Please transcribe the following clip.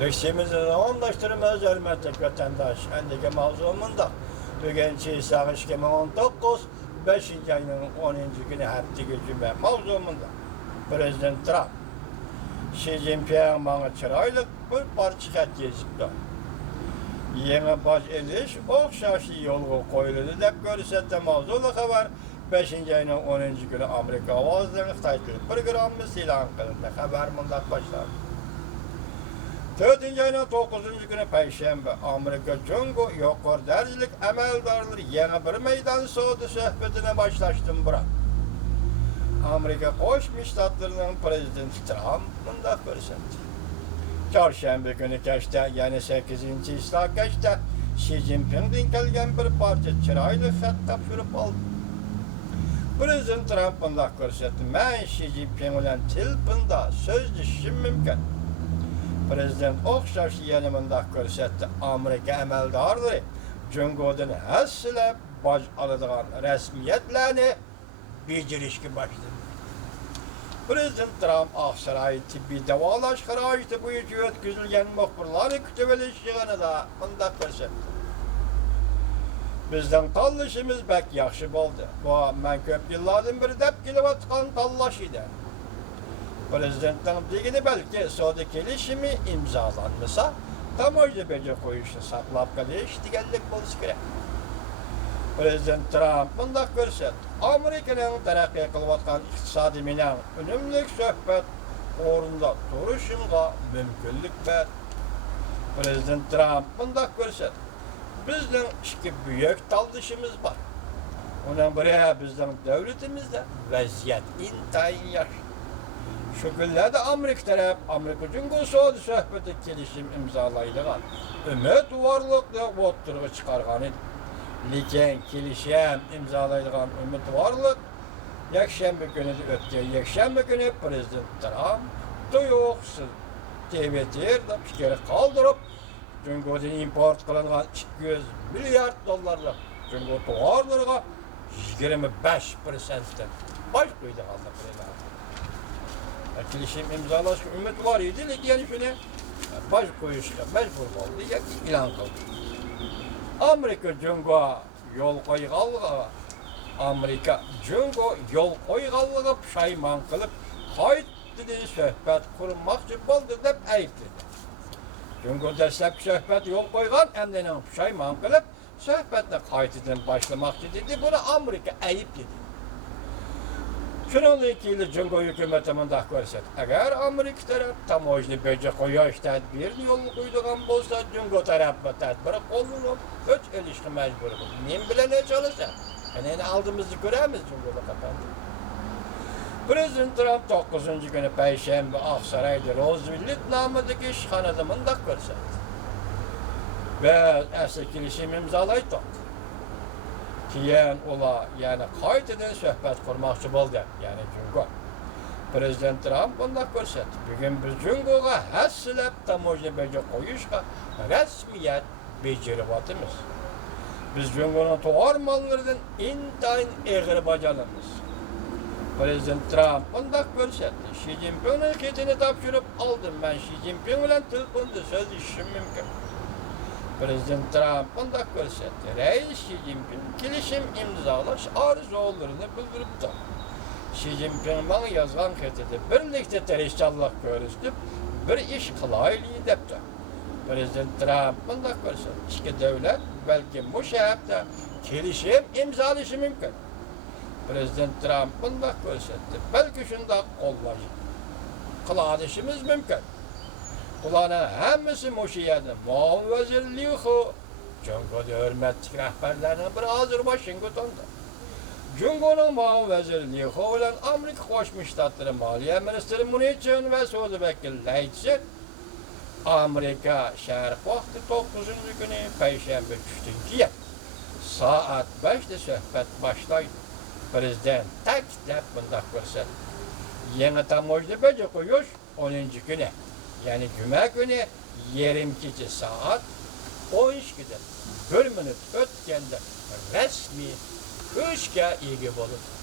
Leksimizi tamamlaştırmaz elbette vatandaş. Endeki mavzumunda bugünkü sağış 2019 5. ayının 10. günü hafta gücüme mavzumunda Prezident Trump Xi Jinping bana çıraylık bir parça xat yazıptı. Yeni baş eliş okşaş yolga koyuldu dep görsetdi mavzulu haber 5. ayının 10. günü Amerika avazlarını Xitay programı ilan kılındı. Haber mundaq başlar. 4. ayının 9. günü Perşembe Amerika Cungo yuqori darajalik amaldorlar yana bir meydan savdo suhbatine başlaştım bura. Amerika Qo'shma Shtatlarining prezidenti Trump bundaq ko'rsatdi. Çarşamba günü kechda, yani 8. islah kechda Xi Jinping'den kelgan bir parcha chiroyli xat topshirib oldi. Prezident Trump bundaq ko'rsatdi. Men Xi Jinping bilan telefonda so'zlashishim mumkin. Prezident o'xshash yana bundaq ko'rsatdi. Amerika amaldorlari Jungodan hassilab boj oladigan rasmiyatlarni becerishga başladı. Prezident Trump Aksaray tibbiy davolash xarajati bo'yicha o'tkazilgan muxbirlarni kutib olish yig'inida bundaq ko'rsatdi. Bizning tanlashimiz bak yaxshi bo'ldi. Bu men ko'p yillardan beri deb kelayotgan tanlash edi. Prezidentning degini balki savdo kelishimi imzolanmasa, tamoyil beja qo'yishni saqlab qolish deganlik bo'lishi kerak. Prezident Trump bundaq ko'rsatdi. Amerikaning taraqqiy qilayotgan iqtisodiy bilan unumli suhbat o'rnida turishimga mumkinlik bor. Prezident Trump bundaq ko'rsatdi. Bizning ikki buyuk tanlashimiz bor. Uning biri bizning davlatimizda vaziyat intayin yaxshi. Shu kunlarda Amerika taraf Amerika Jungo savdo suhbati kelishim imzolaydigan umid vorliqni o'ttirg'i chiqargan edi. Lekin kelishim imzolaydigan umid vorliq yakshanba kuni o'tgan yakshanba kuni Prezident Trump tuyuqsiz TVT'da fikr qoldirib Jungodan import qilingan 200 milliard dollarlik Jungo tovarlarga 25%dan bosh qo'ydi hozir. Kelishim imzolashga umid bor edi, lekin shuni bosh qo'yishga majbur bo'ldi yoki e'lon qildi. Amerika Jungo yo'l qo'yganligiga pushaymon qilib, qaytadan suhbat qurmoqchi bo'ldi deb aybladi. Jungo dastlabki suhbat yo'l qo'ygan, endi pushaymon qilib, suhbatni qaytadan boshlamoqchi dedi. Buni Amerika aybladi. Shuningdek, Jungo hukumati bundaq ko'rsatdi. Agar Amerika taraf tamoyilni beja qo'yish tadbirini yo'lga qo'yadigan bo'lsa, Jungo taraf bu tadbir qo'llanib o'ch olishga majbur bo'ldi. Men bilan o'ch olsa, endi oldimizni ko'ramiz Jungoda qatandi. Prezident Trump 9. kuni payshanba Oqsaroyda Roosevelt nomidagi ishxonada bundaq ko'rsatdi. Biz asl kelishim imzolaydik. Keyin ular yana qaytadan suhbat qurmoqchi bo'ldi, ya'ni Jungo. Prezident Trump bundaq ko'rsatdi. Bugun biz Jungoga hassilab tamoyil beja qo'yishga rasmiyat bejiryapmiz. Biz Jungoning tovar mollaridan intayin eg'ir bajaramiz. Prezident Trump bundaq ko'rsatdi. Xi Jinpingning xatini topshirib oldim. Men Xi Jinping bilan telefonda so'zlashishim mumkin. Prezident Trump bundaq ko'rsatdi. Rais Xi Jinping kelishim imzolash orzularini bildiribdi. Xi Jinping bana yozgan xatida birlikda tirishchilik ko'rsatib, bir ish qilaylik debdi. Prezident Trump bundaq ko'rsatdi. Ikki davlat balki bu hafta kelishim imzolashi mumkin. Prezident Trump bundaq ko'rsatdi. Balki shundoq qilishimiz mumkin. Ularning hammasi mushiyadi. Muavin vazirliği Jungoda hurmatli rahbarlarning biri hozir Washingtonda. Jungoning muavin vazirliği bilan Amerika Qo'shma Shtatlari moliya ministri Mnuchin va savdo vakili Leitzer Amerika sharq vaqti 9. kuni payshanba tushdan soat 5da suhbat boshlaydi. Prezident ta'kidlab bundaq ko'rsatdi. Yangi tamoyilni beja qo'yish 10. kuni, ya'ni juma kuni yarim kecha soat 12da 1 minut o'tganda rasmiy o'shga ega bo'ladi.